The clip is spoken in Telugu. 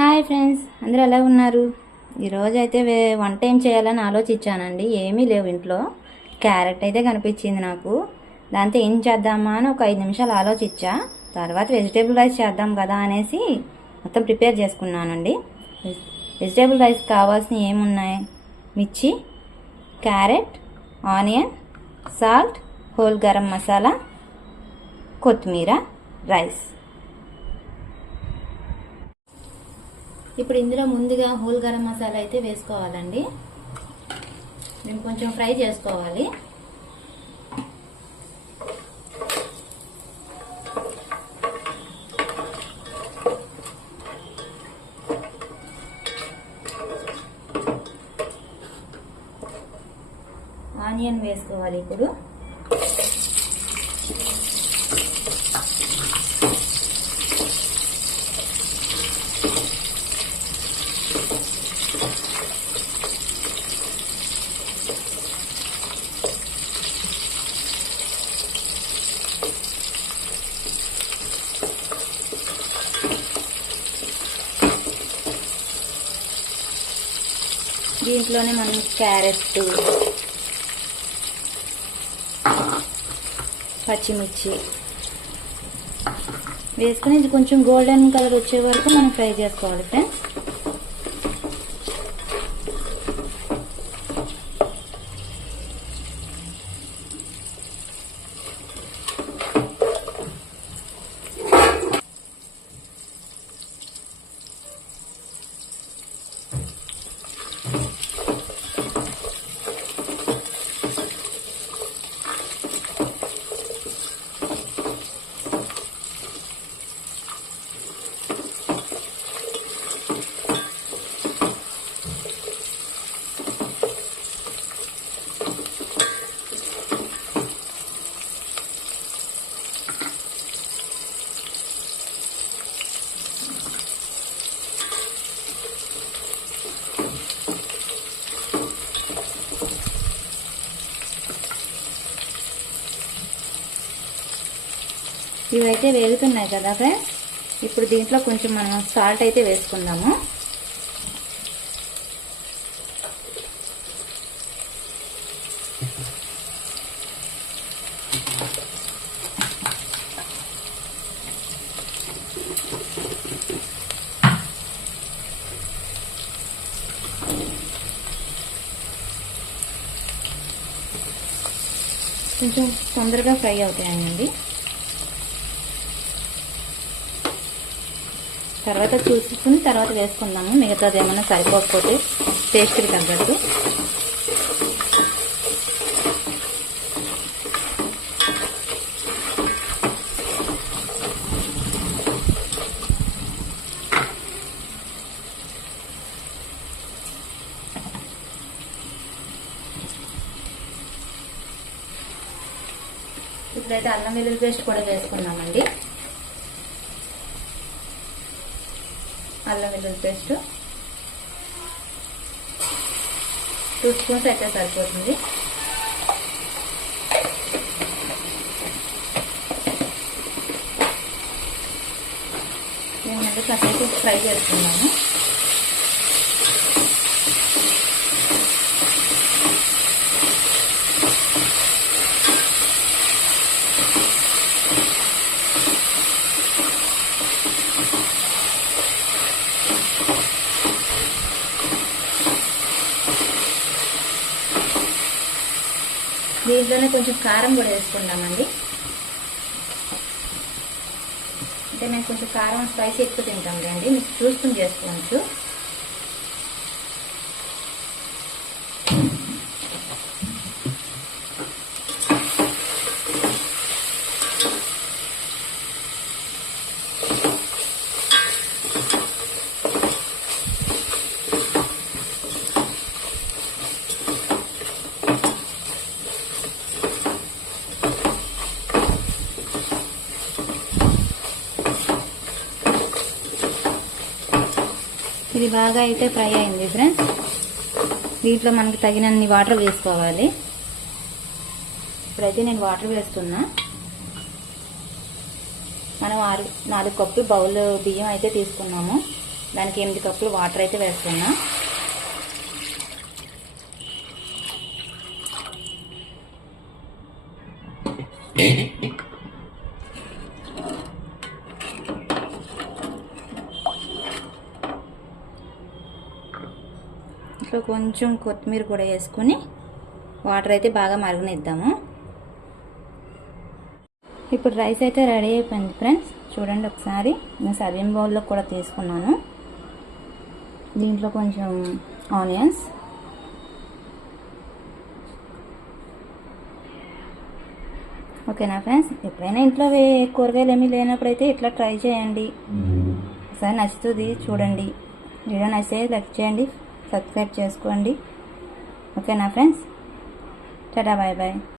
హాయ్ ఫ్రెండ్స్, అందరూ ఎలా ఉన్నారు? ఈరోజు అయితే వంట ఏం చేయాలని ఆలోచించానండి. ఏమీ లేవు ఇంట్లో. క్యారెట్ అయితే కనిపించింది నాకు. దాంతో ఏం చేద్దామా అని ఒక 5 నిమిషాలు ఆలోచించా. తర్వాత వెజిటేబుల్ రైస్ చేద్దాం కదా అనేసి మొత్తం ప్రిపేర్ చేసుకున్నానండి. వెజిటేబుల్ రైస్ కావాల్సినవి ఏమున్నాయి? మిర్చి, carrot, onion, salt, whole garam masala, కొత్తిమీర, రైస్. ఇప్పుడు ఇందులో ముందుగా హోల్ గరం మసాలా అయితే వేసుకోవాలండి. దీన్ని కొంచెం ఫ్రై చేసుకోవాలి. ఆనియన్ వేసుకోవాలి ఇప్పుడు. దీంట్లోనే మనం క్యారెట్, పచ్చిమిర్చి వేసుకుని ఇది కొంచెం గోల్డెన్ కలర్ వచ్చే వరకు మనం ఫ్రై చేసుకోవాలి ఫ్రెండ్స్. ఇవైతే వేగుతున్నాయి కదా ఫ్రెండ్స్. ఇప్పుడు దీంట్లో కొంచెం మనం సాల్ట్ అయితే వేసుకుందాము. కొంచెం తొందరగా ఫ్రై అవుతాయండి. తర్వాత చూసుకుని తర్వాత వేసుకుందాము. మిగతాది ఏమైనా సరిపోకపోతే టేస్ట్కి తగ్గట్టు. ఇప్పుడైతే అల్లం వెల్లుల్లి పేస్ట్ కూడా వేసుకున్నామండి. అల్లం వెల్లుల్లి పేస్ట్ 2 స్పూన్స్ అయితే సరిపోతుంది. ఏమంటే కాసేపు ఫ్రై చేసుకున్నాము. దీంట్లోనే కొంచెం కారం కూడా వేసుకున్నామండి. అంటే మేము కొంచెం కారం స్పైసీ ఎక్కువ తింటాం అండి, మీకు చూసుకుని చేసుకోవచ్చు. ఇది బాగా అయితే ఫ్రై అయింది ఫ్రెండ్స్. దీంట్లో మనకి తగినన్ని వాటర్ వేసుకోవాలి. ఇప్పుడైతే నేను వాటర్ వేస్తున్నా. మనం 4 కప్పులు బౌల్ బియ్యం అయితే తీసుకున్నాము. దానికి 8 కప్పులు వాటర్ అయితే వేస్తున్నా. ఇట్లా కొంచెం కొత్తిమీర కూడా వేసుకొని వాటర్ అయితే బాగా మరగనిద్దాము. ఇప్పుడు రైస్ అయితే రెడీ అయిపోయింది ఫ్రెండ్స్. చూడండి ఒకసారి. నేను సర్వింగ్ బౌల్లో కూడా తీసుకున్నాను. దీంట్లో కొంచెం ఆనియన్స్, ఓకేనా ఫ్రెండ్స్. ఎప్పుడైనా ఇంట్లో కూరగాయలు ఏమీ లేనప్పుడు అయితే ఇట్లా ట్రై చేయండి. ఒకసారి నచ్చుతుంది చూడండి. వీడియో నచ్చితే లైక్ చేయండి, సబ్స్క్రైబ్ చేసుకోండి. ఓకేనా ఫ్రెండ్స్. Tata, bye bye.